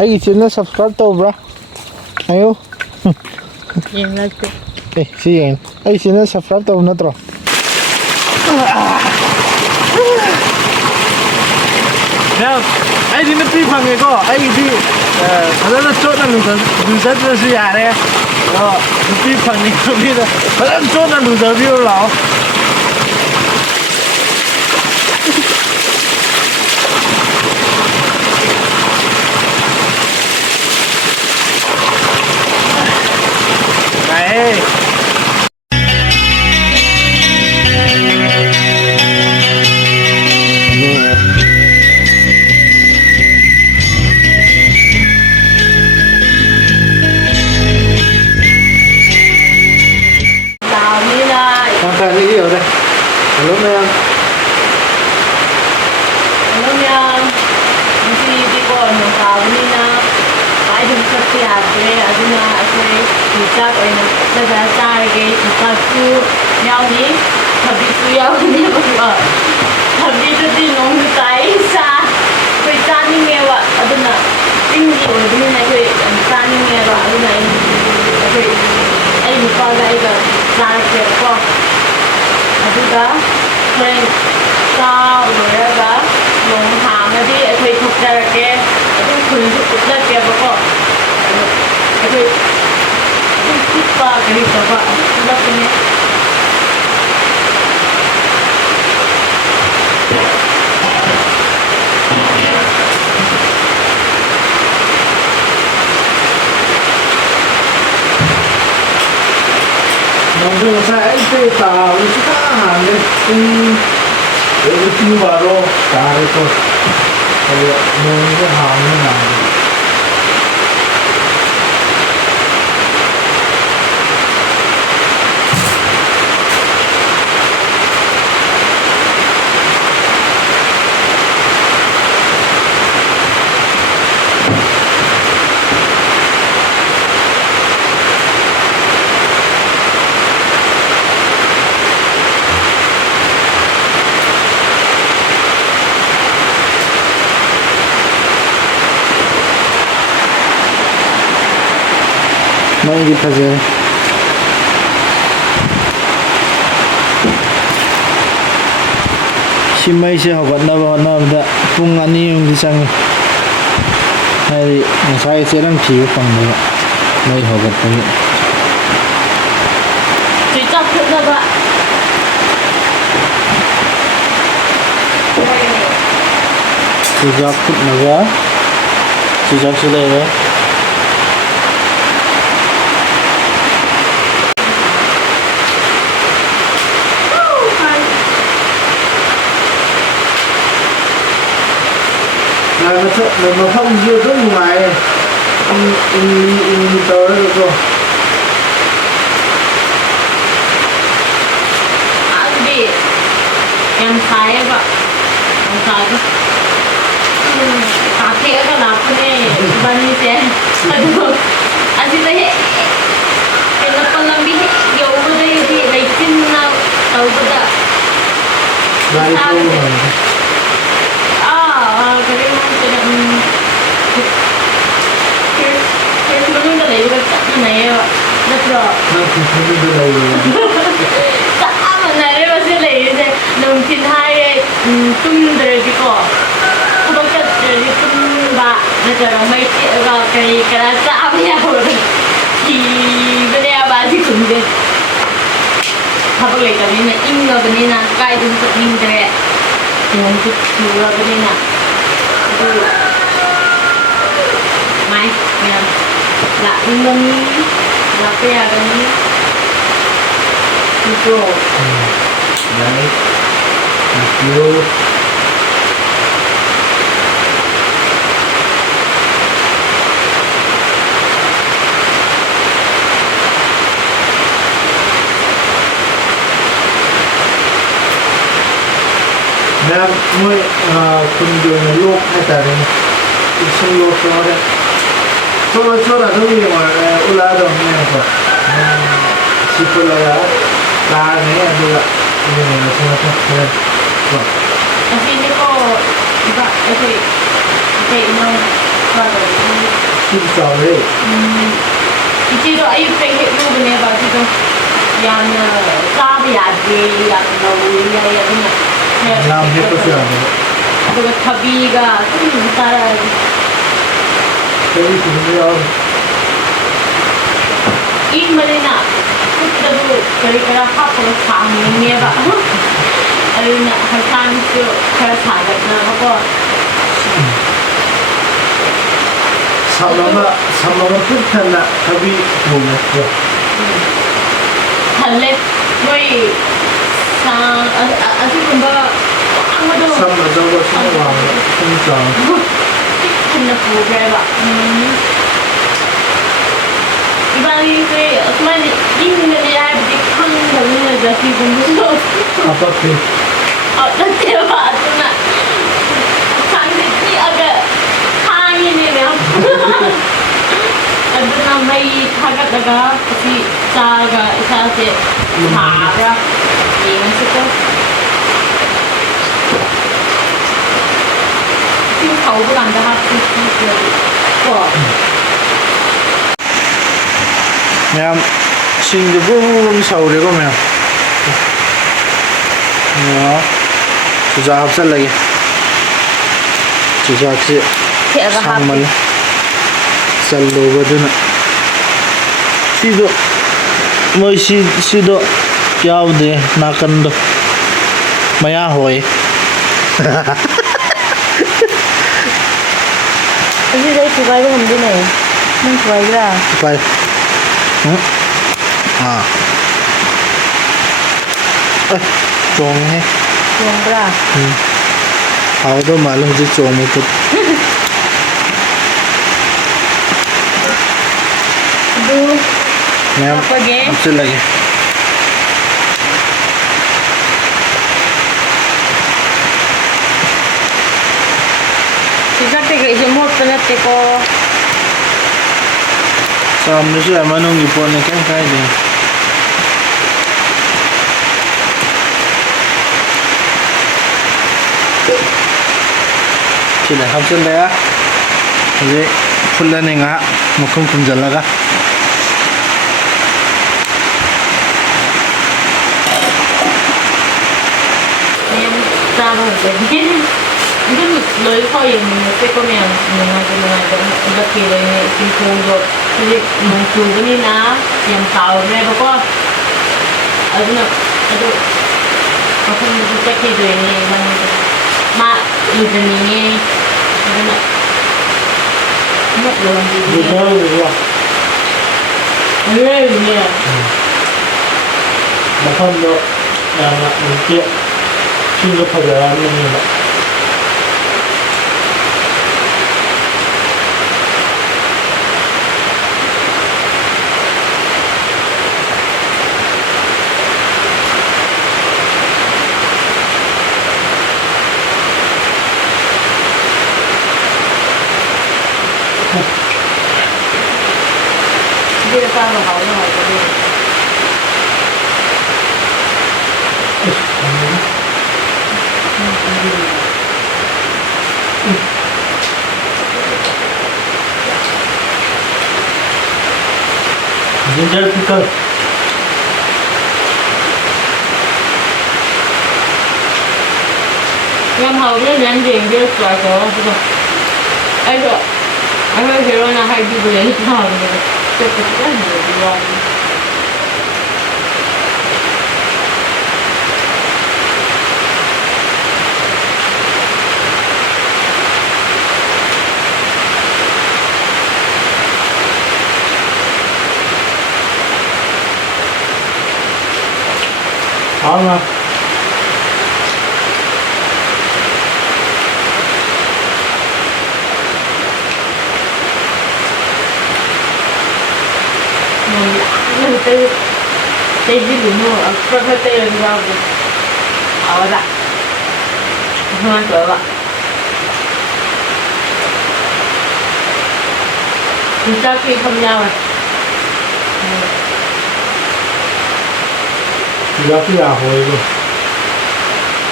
ꯑꯩꯒꯤ channel subscribe ꯇꯧꯕ꯭ꯔꯥ ꯍꯥꯏꯌꯨ ꯌꯦꯡꯂꯛꯇꯦ ꯁꯤ ꯌꯦꯡ ꯑꯩ ꯆꯦꯅꯦꯜ ꯁꯕꯁꯀ꯭ꯔꯥꯏꯕ ꯇꯧꯕ ꯅꯠꯇ꯭ꯔꯣ ꯑꯩꯗꯤ ꯅꯨꯄꯤ ꯐꯪꯉꯦꯀꯣ ꯑꯩꯒꯤꯗꯤ ꯐꯖꯅ ꯆꯣꯠꯅ ꯂꯨꯖꯗ꯭ꯔꯁꯨ ꯌꯥꯔꯦ ꯑꯗꯣ ꯅꯨꯄꯤ ꯐꯪꯅꯤꯡꯕ ꯃꯤꯗ ꯐꯖꯅ ꯆꯣꯠꯅ ꯂꯨꯖꯕꯤꯔꯣ ꯂꯥꯛꯑꯣ Hello ma'am. Hello ma'am. Hindi ko nung kauni na ay dun sa tiyatre aduna ako'y isak ay nagsasasaray isak ko yaw ni sabi ko yaw ni ba sabi ko din nung tayo sa ako'y taning ewa aduna hindi o din na ako'y taning ewa aduna ako'y ay mapagay ka sa akin ko aduga ꯍꯣꯔꯦꯟ ꯆꯥꯛ ꯂꯣꯏꯔꯒ ꯅꯣꯡ ꯍꯥꯡꯉꯗꯤ ꯑꯩꯈꯣꯏ ꯊꯣꯛꯆꯔꯛꯀꯦ ꯑꯗꯨꯝ ꯈꯨꯜꯁꯨ ꯎꯠꯂꯛꯀꯦꯕꯀꯣ ꯑꯗꯣ ꯑꯩꯈꯣই ꯑꯗꯨꯝ ꯆꯤꯛꯄ ꯀꯔꯤ ꯇꯧꯕ ꯑꯗꯨꯝ ꯎꯠꯂꯛꯀꯅꯤ Nunggu saya itu tahu sekarang itu baru cari tuh kalau nunggu hamil nanti. ꯃꯩꯗꯤ ꯐꯖꯩ ꯁꯤ ꯃꯩꯁꯦ ꯍꯧꯒꯠꯅꯕ ꯍꯣꯠꯅꯕꯗ ꯄꯨꯡ 2-3ꯗꯤ ꯆꯪꯉꯤ ꯍꯥꯏꯗꯤ ꯉꯁꯥꯏ ꯆꯦꯔꯪ ꯊꯤꯕ ꯐꯪꯗꯕ ꯃꯩ ꯍꯧꯒꯠꯄꯒꯤ ꯆꯥꯛ ꯐꯨꯠꯅꯕ ꯆꯨꯖꯥꯛ ꯐꯨꯠꯅꯕ ꯆꯨꯖꯥꯛꯁꯨ ꯂꯩꯔꯦ ꯃꯐꯝꯁꯨ ꯑꯗꯨꯝ ꯅꯨꯡꯉꯥꯏꯌꯦ ꯏꯪꯂꯤ ꯇꯧꯔꯒꯀꯣ ꯑꯗꯨꯗꯤ ꯌꯥꯝ ꯁꯥꯏꯌꯦꯕ ꯅꯨꯡꯁꯥꯗꯣ ꯀꯥꯊꯦꯛꯑꯒ ꯂꯥꯛꯄꯅꯦ ꯏꯕꯥꯅꯤꯁꯦ ꯑꯗꯨ ꯑꯁꯤꯗ ꯍꯦꯛ ꯍꯦꯜꯂꯛꯄ ꯂꯝꯕꯤ ꯍꯦꯛ ꯌꯧꯕꯗꯒꯤꯗꯤ ꯂꯩꯆꯤꯟꯅ ꯇꯧꯕꯗ ꯃꯅꯨꯡꯗ ꯂꯩꯕꯒ ꯆꯞ ꯃꯥꯟꯅꯩꯌꯦꯕ ꯅꯠꯇ꯭ꯔꯣ ꯆꯞ ꯃꯥꯟꯅꯔꯦꯕ ꯁꯤ ꯂꯩꯔꯤꯁꯦ ꯅꯨꯡꯊꯤꯜ ꯍꯥꯏꯔꯦ ꯇꯨꯝꯗ꯭ꯔꯗꯤꯀꯣ ꯊꯕꯛ ꯆꯠꯇ꯭ꯔꯗꯤ ꯇꯨꯝꯕ ꯅꯠꯇ꯭ꯔꯒ ꯃꯩ ꯇꯦꯛꯑꯒ ꯀꯔꯤ ꯀꯔꯥ ꯆꯥꯕ ꯌꯥꯕꯗ ꯀꯤꯕꯅꯦꯕ ꯑꯁꯤ ꯈꯨꯟꯁꯦ ꯊꯕꯛ ꯂꯩꯇꯕꯅꯤꯅ ꯏꯪꯉꯕꯅꯤ나 ꯀꯥꯏꯗꯁꯨ ꯆꯠꯅꯤꯡꯗ꯭ꯔꯦ ꯅꯣꯡꯁꯨ ꯆꯨꯔꯕꯅꯤꯅ ꯑꯗꯨ ꯃꯥꯏ ꯃꯌꯥꯝ ꯂꯥꯛꯅꯤꯡꯕ ꯃꯤ ꯂꯥꯛꯄ ꯌꯥꯒꯅꯤ ꯅꯠꯇ꯭ꯔꯣ ꯌꯥꯏ ꯂꯥꯛꯄꯤꯌꯨ ꯃꯌꯥꯝ ꯃꯣꯏ ꯈꯨꯟꯒꯤ ꯑꯣꯏꯅ ꯂꯣꯛ ꯍꯥꯏꯇꯥꯔꯦꯅꯦ ꯏꯁꯤꯡ ꯂꯣꯛꯇ ꯍꯣꯔꯦꯟ ꯊꯣꯛꯑ ꯑꯗꯨꯝ ꯌꯦꯡꯉꯣ ꯎꯠꯂꯛꯑꯗꯧꯅꯦꯕꯀꯣ ꯁꯤ ꯄꯨꯜꯂꯒ ꯂꯥꯛꯑꯅꯤ ꯑꯗꯨꯒ ꯌꯦꯡꯉꯁꯤ ꯃꯊꯪ ꯍꯣꯔꯦꯟ ꯀꯣ ꯑꯁꯤꯅꯤꯀꯣ ꯑꯩꯈꯣꯏ ꯏꯅꯥꯎ father Xin chào đấy. 이제도 아이패 해보네 봐 지금 야는 싸비야지 야는 우리야 그냥 Làm hết có chuyện rồi. 그리고 타비가 좀 따라 Thế thì chúng tôi 인물이나 그때도 저희가 하프로 상명해봐 아니면 한산수 그래 사겠나 하고 삼로가 끝났나 답이 뭐냐? 달래 거의 아직은 뭐 아무도 삼로가 신호가 통장. 한나 보게봐 이방이 그 정말 있는 애들이 강다는 저 기분도 아파트. 어떻게 봐도나 상대이 아까 강이네요 aduna may thagadaga kasi saga isa si hara yung sito yung tawag ang lahat ko 그냥 신도 붕붕 서울이고 그냥 주작 합살라게 주작지 상만 쌀로거든 시도 뭐 시도 야우데 나간도 마야 호이 kasi dahil sugay ko hindi na eh nang sugay ka 빨리 응? 아 종해 yung ka 아우도 말로 이제 종해 또 그냥 kapag 합살라게 Exactly guys, yung hot na ko 사람들이 얼마나 이쁘네 그냥 Sila habsan daya Jadi fulla ne nga mukum kumjalaga Ayan, tama ba? Ikan loy ko yung minute ko may mga kilo yung isintundo. Kasi nung tubo nila, yung tao na ko. Ano na, ako nung sa kilo yung ma, ikan niya. Ano na, ano yung bibigyan. Ayun niya. 마판도 나가 이렇게 충격하지 않는 Hindi na paano ako na ako. Ginger pickle. Ngâm hầu với rán riêng với xoài cổ ấy rồi anh ơi hiểu là hay đi về lúc nào rồi cho tôi rất nhiều đi qua 아마 mình tê đi đúng không? Phải tê lên vào đó. Không ăn cửa ạ. Chúng ta khi không nhau này. 이거 그냥 보이고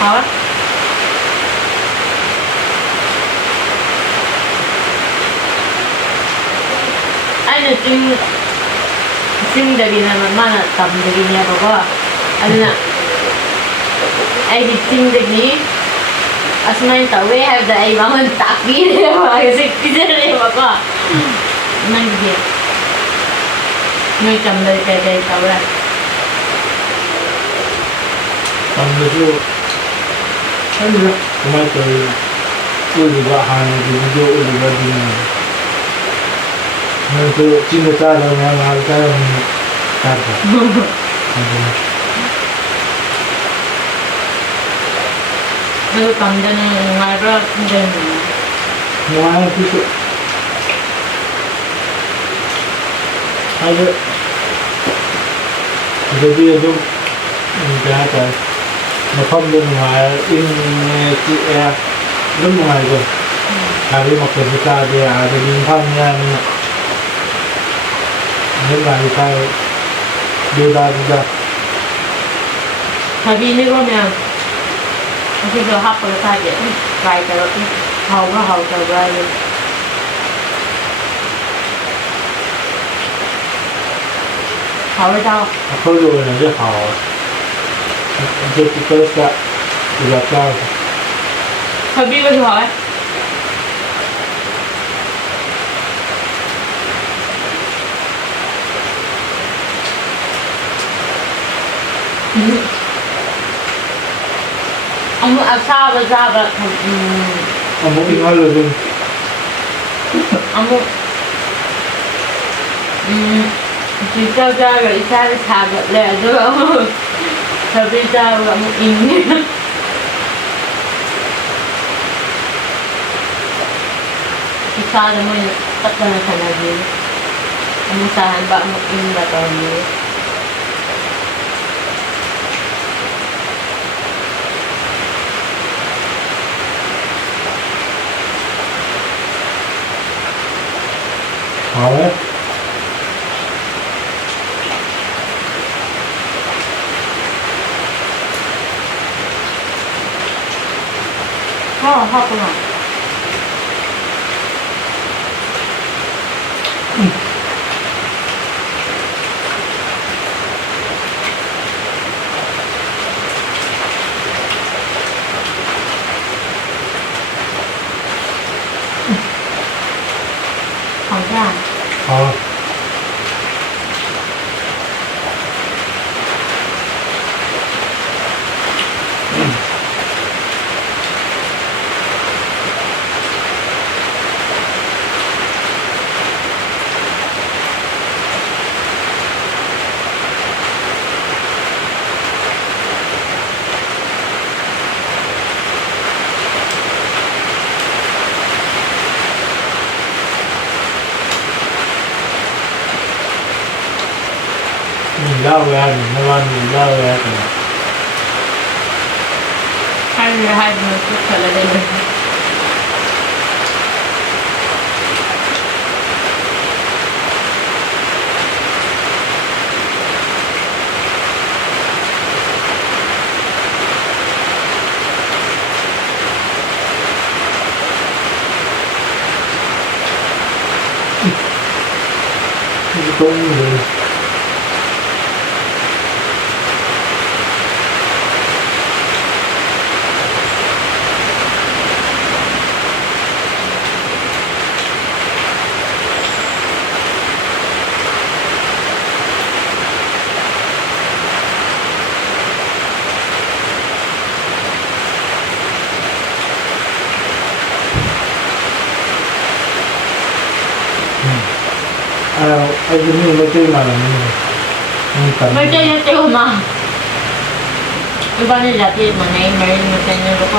Hả? 아이는 찡들이나 만만한 담들이냐 보고 아니나 아이디 찡들이 asmain tahu have dah bangun takbir dia bagi sekejap dia bapa nang dia ni kambal kayak tahu lah tambazu kan cuma tu ulu bahan video ulu bahan nanti cinta cara yang ada kata 그 감자는 말을 굉장히 Ngoài cái sự hay đấy bây giờ chúng ra cái mà không bên ngoài in chị em nước ngoài rồi đi một cái người ta thì thì mình tham gia những cái người ta đưa ra 자기 읽으면 그래서 학교를 가게 가이드로 하고 가야 하고 다 khơi rồi là rất họ rất cái sẽ được cao 자기가 좋아해 ông ra và ông muốn đi nói lời luôn ông chỉ cho ra rồi ra thả vật lẻ rồi thật bây giờ là một ý nghĩa isa naman yung tatlo na sanagin ang usahan ba ang in ba tawag niyo hỏi 하구나 감사 mình lao ra mình nó ăn mình lao ra thì hai người cứ trở lại đây cái tôm rồi anh cứ mới chơi mà mới chơi nhất tiêu mà 이번에 자기 뭐네 매일 못했는 거고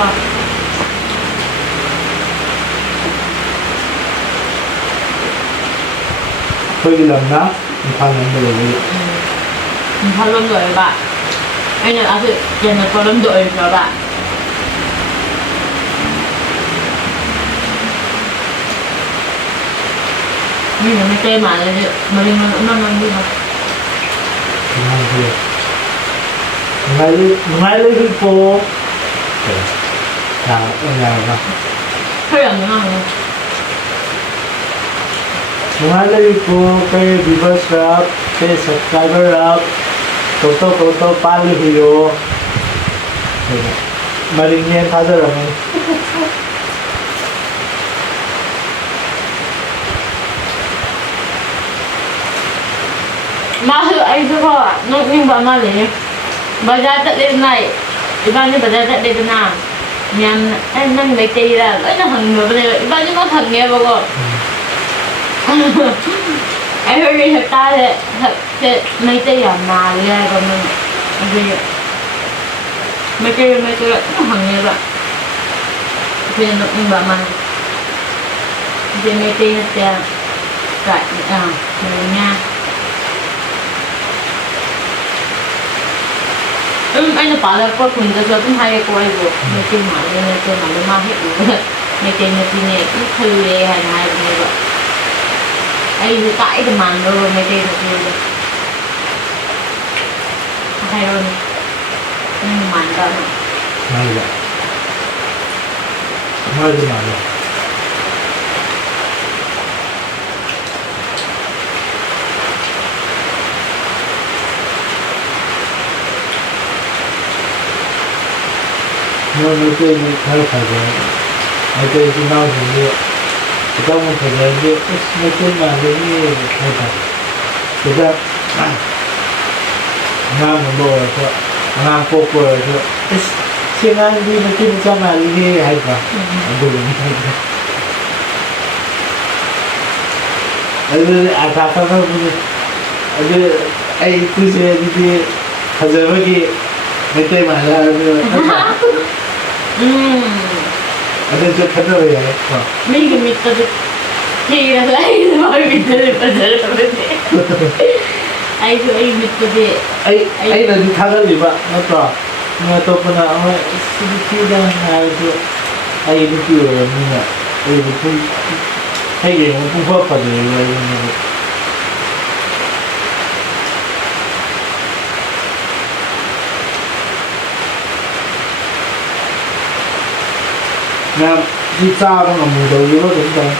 hơi đi làm nát mình pha làm được rồi 팔럼 đổi bạn anh là 아직 얘는 팔럼 đổi cho bạn nhưng mà chơi mà mình đi mà ngay lấy cái cô nào ở nhà nào hơi ẩn ngon Nungalagi ko kay viewers rap, kay subscriber rap, toto palo hiyo. Maringyan 하더라고요. Masuk air tu kau, nak ni buat malam ni. Bazaar tak ada naik. Iban ni bazaar tak ada tenang. Yang nang baik dia lah. Nak hang ni boleh. Iban ni kau hang ni apa kau? Ai hơi thật ta thì mấy tay làm nào ra còn mình mấy cái nó hằng như vậy thì nó cũng bảo mà thì mấy tay thì tại người nha anh nó bảo là có cùng cho cũng hay cô ấy buộc mấy tay mà nó mang hết rồi mấy tay này cũng thư hay như vậy ai tại cái màn rồi mấy tên được hay rồi màn đó Mali. Mali. Nó tên khá là phải rồi. Ai tên thì nào thì kita mau kerja dia semakin malu ni apa? Kita ngam membawa tu, ngam pokok tu. Siang ni mungkin macam malu ni apa? Aduh. Ada apa pun. Ada itu saya di hajar bagi mereka malu. Ada tu kena ya. Minggu itu ठीक है light मार भी तेरे पजर पड़े आई तो आई मित्र दे आई ना दिखागा लिबा ना तो पना सिटी दा ना तो आई लुकी हो ना आई लुकी आई ये वो बहुत पड़े ये那一炸那个木头有个东西。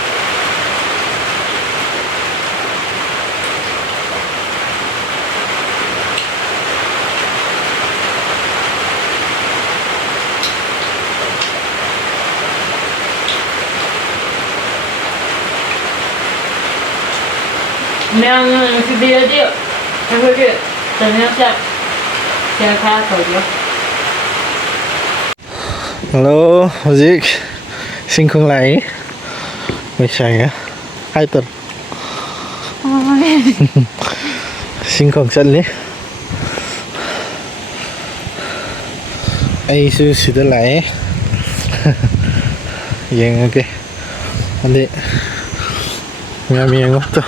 Yang video dia, yang video ternyata saya kaya tahu dia. Hello, Zik. Xin không lại. Mới chạy á. 2 tuần. Xin không chân đi. Ai sư sư đã lại. Dành ok. Anh đi. Nhà miệng ngốc thôi.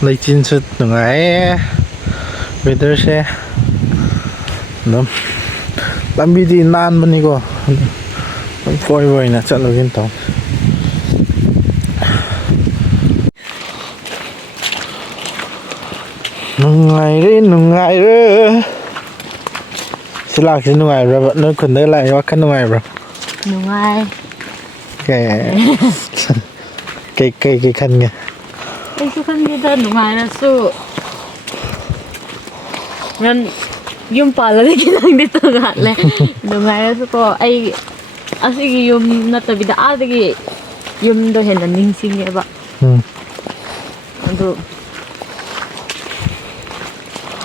Lấy chín chút nung ai. Weather xe. Đúng. Làm gì đi nan bên này cô. Vẫn phôi vơi nè, chạy lên tổng. Nung ngày rồi. Sẽ lạc chứ nung ngày rồi, vẫn nó còn đỡ lại quá khăn nung ngày rồi. Nung ngày. Cái khăn kìa. Cái khăn gì đó nung ngày là su. Nên yung pala na kinang dito nga le. Nungay na ko ay asigi yung natabi da asigi yung do hen na ningsing niya ba. Ando.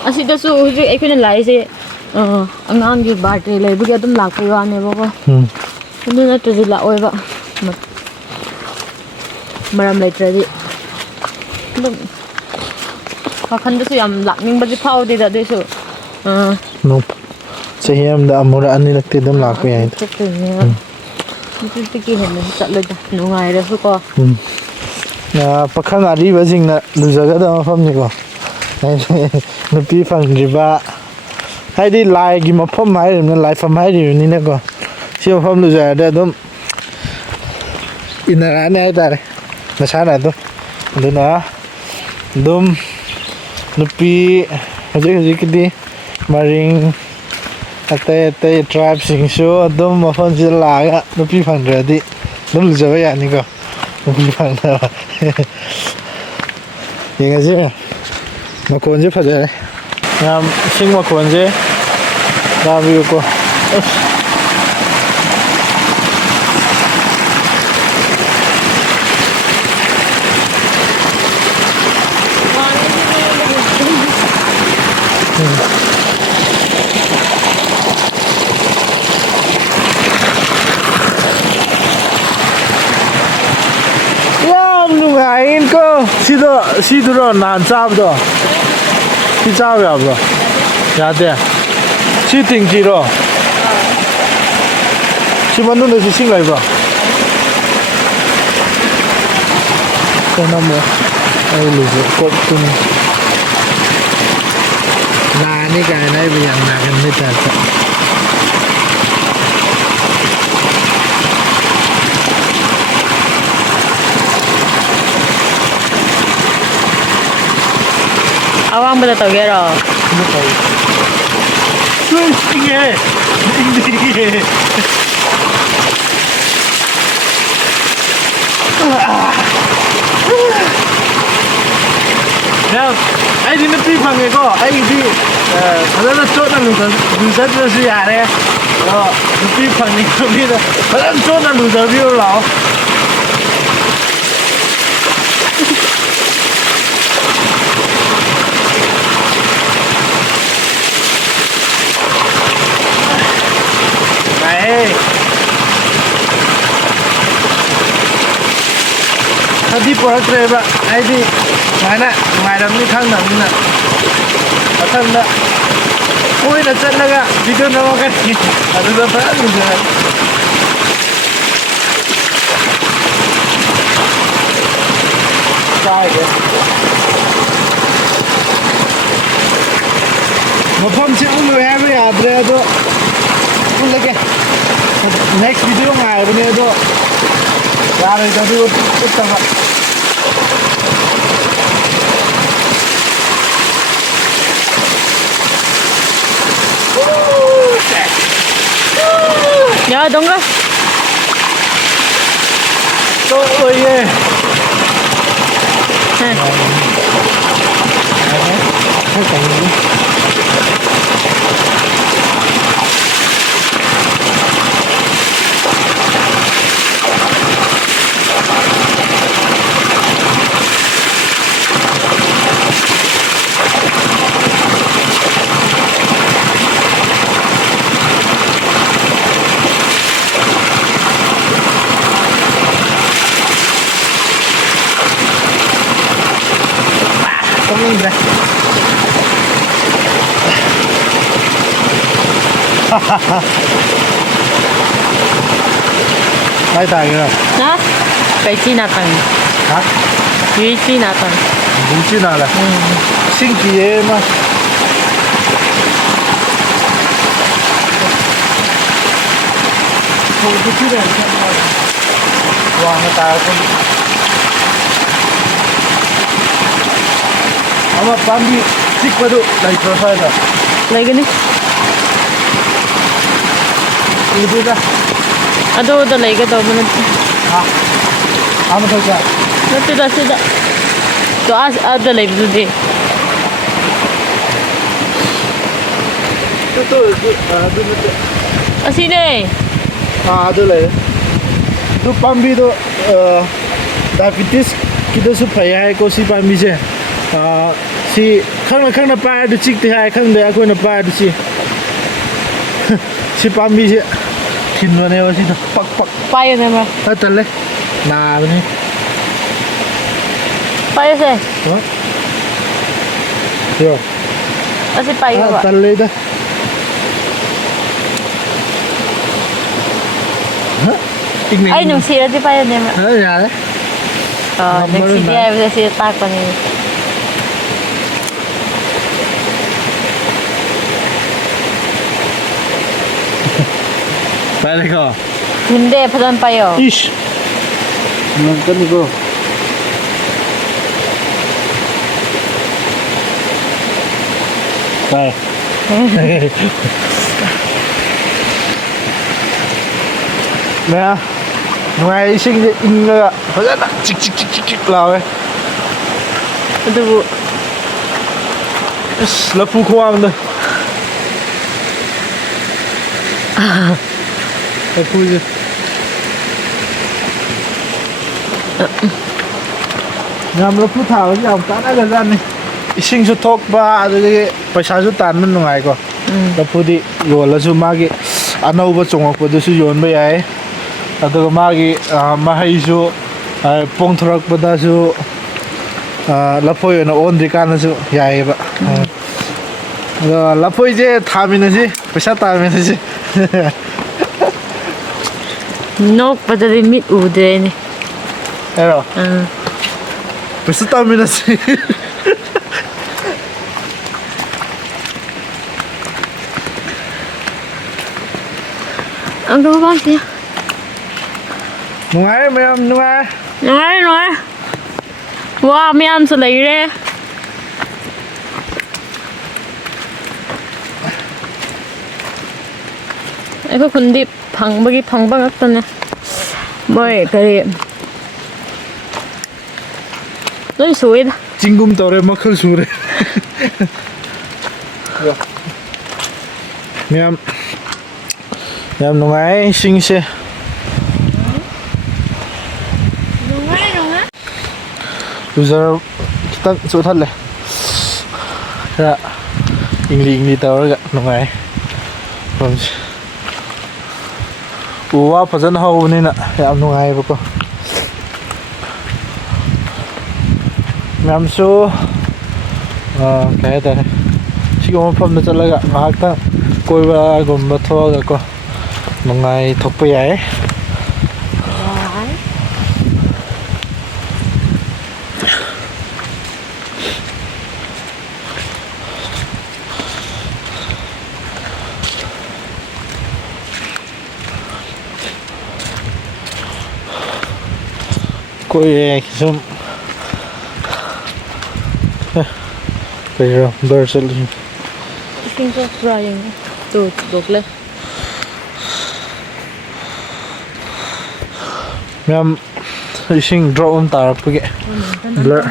Asida su hujud ay ko na lai se ang ang gi battery lai bugi adum lak payo ane ba ko. Ando na to jila oi ba. Maram lai tradi. Kakan su yam lakning ba di pau di da su. Nope. Sa hiyam da amura ani nagti dam lak ko yan. Chắc chừng nha. Cái kia hình mình chọn lên nụ ngày rồi phải không? Pakhang ari ba jing na lujaga da mafam ni ko. Nupi phang riba. Hai di lai gi mafam hai rim na lai fam hai ri ni na ko. Si mafam lujaga da dum inara ne ai tare. Na sa na to. Duna dum nupi hajik di Maring atay tribe sing so dum mafan sila laga nupi phang radi dum lujaga ya ni ko 방다. 이거지? 먹고 언제 파자? 그냥 식 먹고 언제? 다음 이거. Nungain ko sido nan chab do si chab ya bro ya de si ting ji ro si man nu si sing lai bro ko na mo ai lu ko kun na ni ga nai bi yang na kan ni ta Awang betul tau gero. 싱싱해 싱싱해 그냥 아이디는 삐방이고 아이디 바다는 쪼는 루사들이 아래 삐방이 거기다 바다는 쪼는 루사 비올라 Tadi porak reba, ID mana madam ni khang nam na, atal na, koi na chat laga video na makan ni, adu na pa adu na. Sai ke? Mapam se ulu hai be yaad rahe to, ulu lage. Next video ngai bane to, yaar ita bhi uttama. Ya dong lah. Oh yeah. Kommen Ai tài rồi. Hả? Cái chi nào tầng? Hả? Cái chi nào tầng? Đúng chứ nào là sinh kỳ em mà. Không có chút nào xem nào. Wow, người ta không. Ama pambi cikpadu like profile. Lagi ni? Itu dah. Aduh, udah lagi tau mana? Ah, apa tu cak? Nanti dah sudah. Tu ada lagi tu deh. Itu betul. Sini. Ah, ada lagi. Tu pambi tu diabetes kita supaya kau si pambi je. Si khang na pa du chik ti hai khang de a ko na pa du si si pambi si thin wa ne wa si pak pak Payo ni mah. ta tal le na ni Payo se. ha yo Asi payo ba? tal le da ha tingni Ay, nung sira di payo ni mah. ha ya le Oh, nung sira ay bisa sira tak pa ni. Balik ko. Hindi, padan payo. Ish. Nangkan ko. Bye. Nè nungai ising je inga fazana chik chik chik chik chik lawe ꯑꯗꯨꯕꯨ is lapu khuam da lapu je yam lapu thao yam ta na ga jan ni ising su thok ba adu ge paisa su tan man nungai ko lapu di yola su magi anau ba chongok pa du su yon ba yai adu magi mahai su pong thorak pa da su lapoi na on di kan su yai ba lapoi je thamin si paisa ta min si ꯅꯣꯛꯄꯗꯗꯤ mid ꯎꯗ꯭ꯔꯦꯅꯦ ero paisa ta min si ang gaba siya nungai mayam nungai nói wow mấy anh sẽ lấy raไอ้พวกคนที่พังเมื่อกี้พังบ้างก็ตอนนี้ไม่ก็เลยนี่สวยนะ jingum tore makhal sure mayam mayam nungai sing se đúng á user kita chỗ thật này ra ingli tàu rồi gạ nungai vâng ua phật hậu nên là mayam nungai bố cô mayam số cái này chỉ có một phần nó là gạ ngạc ta coi vào gồm một thua gạ cô nungai thọc bây ấy coi some bây giờ bird sẽ lên kinh có ra những tụt bột lên mayam ising drone tar page blur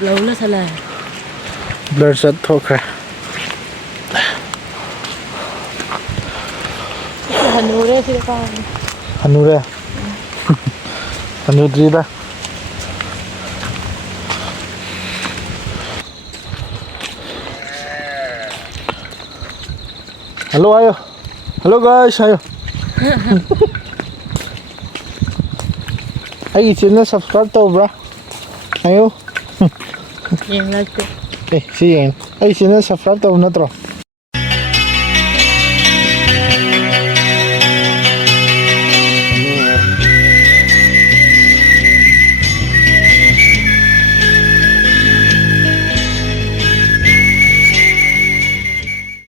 lâu là sao lại blur set thok ra hành đồ đấy thì con anure anudri da hello ayo hello guys ayo ai channel subscribe to bro ayo nhìn lại eh si ai channel subscribe to na tro